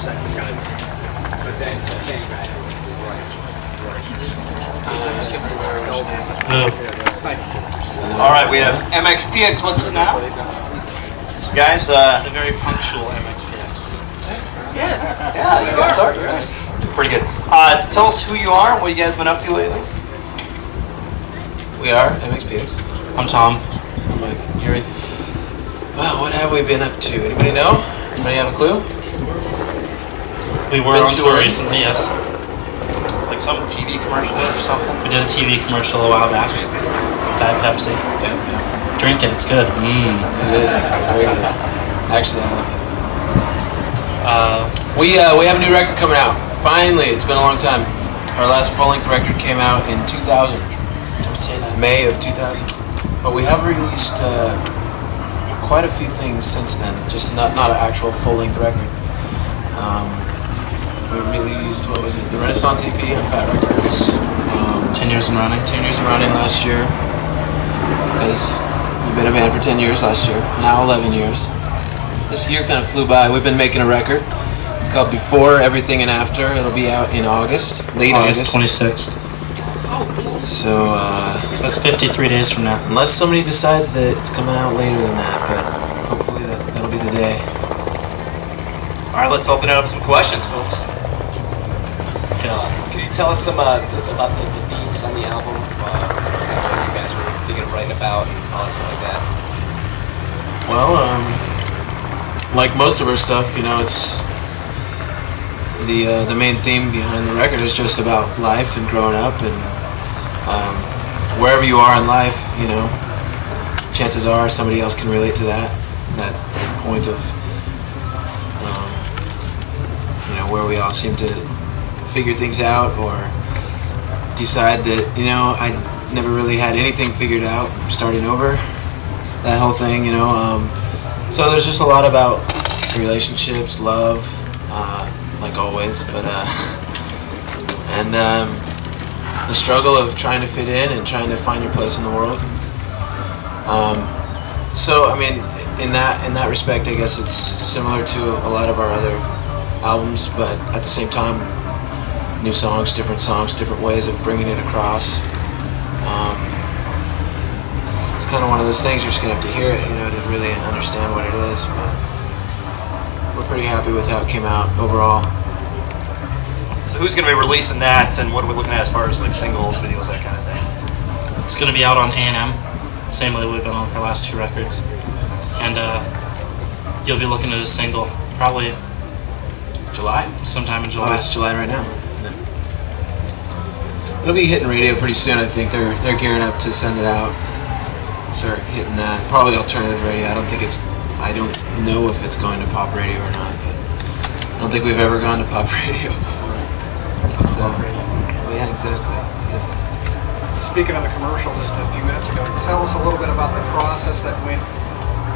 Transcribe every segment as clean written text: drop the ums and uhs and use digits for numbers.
All right, we have MxPx with us now. So guys, the very punctual MxPx. Yes. Yeah, you guys are. Nice. Pretty good. Tell us who you are and what you guys been up to lately. We are MxPx. I'm Tom. I'm Mike. Yuri. Well, what have we been up to? Anybody know? Anybody have a clue? We were on tour recently, yes. Like some TV commercial or something? We did a TV commercial a while back. Diet Pepsi. Yeah. Drink it, it's good. It is. Very good. Actually, I like it. We have a new record coming out. Finally, it's been a long time. Our last full-length record came out in 2000. Don't say that. May of 2000. But we have released quite a few things since then. Just not an actual full-length record. We released, what was it, the Renaissance EP on Fat Records. 10 years in running. 10 years in running last year. Because we've been a band for 10 years last year. Now 11 years. This year kind of flew by. We've been making a record. It's called Before Everything and After. It'll be out in August. Late August. 26th. So, that's 53 days from now. Unless somebody decides that it's coming out later than that, but hopefully that'll be the day. All right, let's open it up some questions, folks. Can you tell us some about the themes on the album? What you guys were thinking of writing about and all that stuff like that? Well, like most of our stuff, you know, it's the main theme behind the record is just about life and growing up, and wherever you are in life, you know, chances are somebody else can relate to that point of, you know, where we all seem to figure things out or decide that, you know, I never really had anything figured out, I'm starting over, that whole thing, you know. So there's just a lot about relationships, love, like always, but and the struggle of trying to fit in and trying to find your place in the world. So I mean, in that respect, I guess it's similar to a lot of our other albums, but at the same time, new songs, different ways of bringing it across. It's kind of one of those things you're just gonna have to hear it, you know, to really understand what it is. But we're pretty happy with how it came out overall. So who's gonna be releasing that, and what are we looking at as far as like singles, videos, that kind of thing? It's gonna be out on A&M, same way we've been on for the last 2 records, and you'll be looking at a single probably July? Sometime in July. Oh, it's July right now. It'll be hitting radio pretty soon, I think. They're gearing up to send it out. Start hitting that. Probably alternative radio. I don't know if it's going to pop radio or not, but I don't think we've ever gone to pop radio before. So, well, yeah, exactly. Speaking of the commercial just a few minutes ago, tell us a little bit about the process that went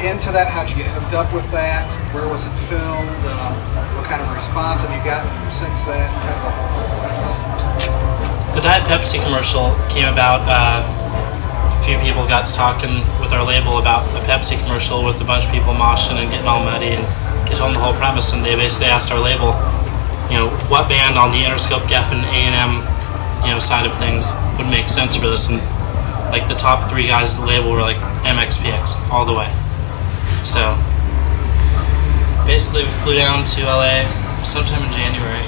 into that. How'd you get hooked up with that? Where was it filmed? What kind of response have you gotten since that? Kind of the whole process. The Diet Pepsi commercial came about. A few people got to talking with our label about a Pepsi commercial with a bunch of people moshing and getting all muddy, and they told them the whole premise, and they basically asked our label, you know, what band on the Interscope Geffen A&M, you know, side of things would make sense for this, and like the top 3 guys at the label were like MxPx all the way. So basically we flew down to LA sometime in January.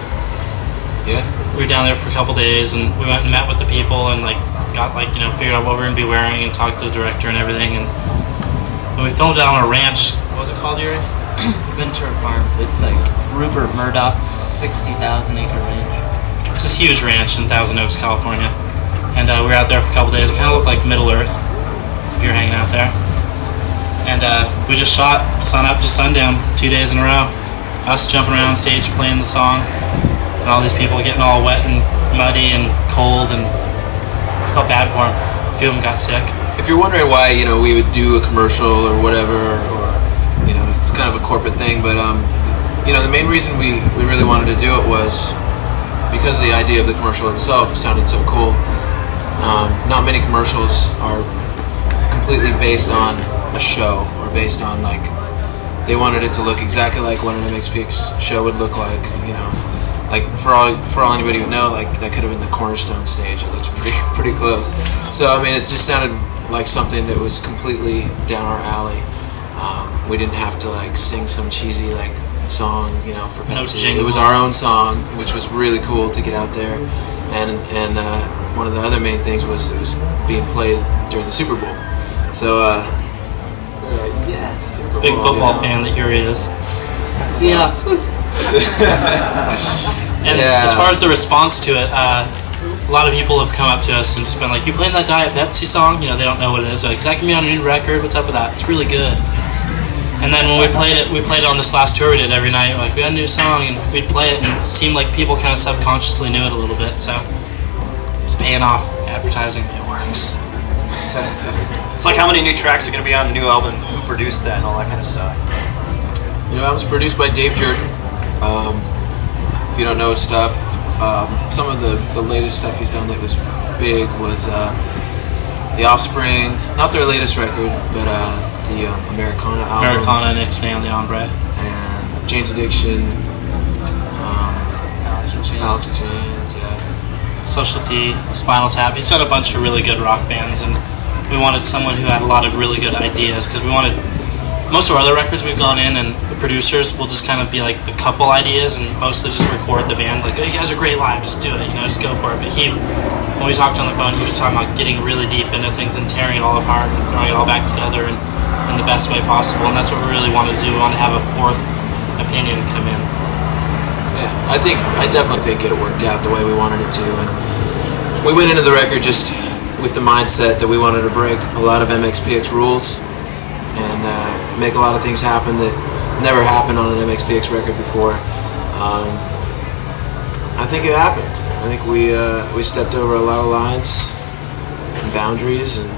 Yeah. We were down there for a couple days, and we went and met with the people and like got like, you know, figured out what we were gonna be wearing and talked to the director and everything. And when we filmed down on a ranch, what was it called, Yuri? Ventura Farms. It's like Rupert Murdoch's 60,000 acre ranch. It's this huge ranch in Thousand Oaks, California. And we were out there for a couple days. It kind of looked like Middle Earth if you're hanging out there. And we just shot sun up to sundown 2 days in a row. Us jumping around stage playing the song, and all these people getting all wet and muddy and cold, and I felt bad for them. A few of them got sick. If you're wondering why, you know, we would do a commercial or whatever, or you know, it's kind of a corporate thing, but you know, the main reason we really wanted to do it was because of the idea of the commercial itself sounded so cool. Not many commercials are completely based on a show or based on like they wanted it to look exactly like what an MxPx show would look like. You know, like for all anybody would know, like that could have been the Cornerstone stage. It looks pretty close. So I mean, it just sounded like something that was completely down our alley. We didn't have to like sing some cheesy like song, you know, for Pepsi. It was our own song, which was really cool to get out there. And one of the other main things was it was being played during the Super Bowl. So yes, Super Bowl, Big football you know. fan that here he is. Seahawks. And as far as the response to it, a lot of people have come up to us and just been like, "You playing that Diet Pepsi song?" You know, they don't know what it is. They're like, "Is that gonna be on a new record? What's up with that? It's really good." And then when we played it on this last tour we did every night. Like, we had a new song, and we'd play it, and it seemed like people kind of subconsciously knew it a little bit. So it's paying off. Advertising, it works. It's like, how many new tracks are going to be on the new album? Who produced that and all that kind of stuff? The new album's produced by Dave Jordan. If you don't know his stuff, some of the latest stuff he's done that was big was The Offspring, not their latest record, but the Americana album. Americana and Ixnay on the Ombre. And Jane's Addiction, Alice in Chains. Alice in Chains, yeah. Social D, Spinal Tap. He's got a bunch of really good rock bands, and we wanted someone who had a lot of really good ideas, because we wanted, most of our other records we've gone in and the producers will just kind of be like a couple ideas and mostly just record the band, like, "Oh, you guys are great live, just do it, you know, just go for it." But when we talked on the phone, he was talking about getting really deep into things and tearing it all apart and throwing it all back together and in the best way possible, and that's what we really want to do. We want to have a fourth opinion come in. Yeah, I definitely think it worked out the way we wanted it to, and we went into the record just with the mindset that we wanted to break a lot of MxPx rules and make a lot of things happen that never happened on an MxPx record before. I think it happened. I think we stepped over a lot of lines and boundaries, and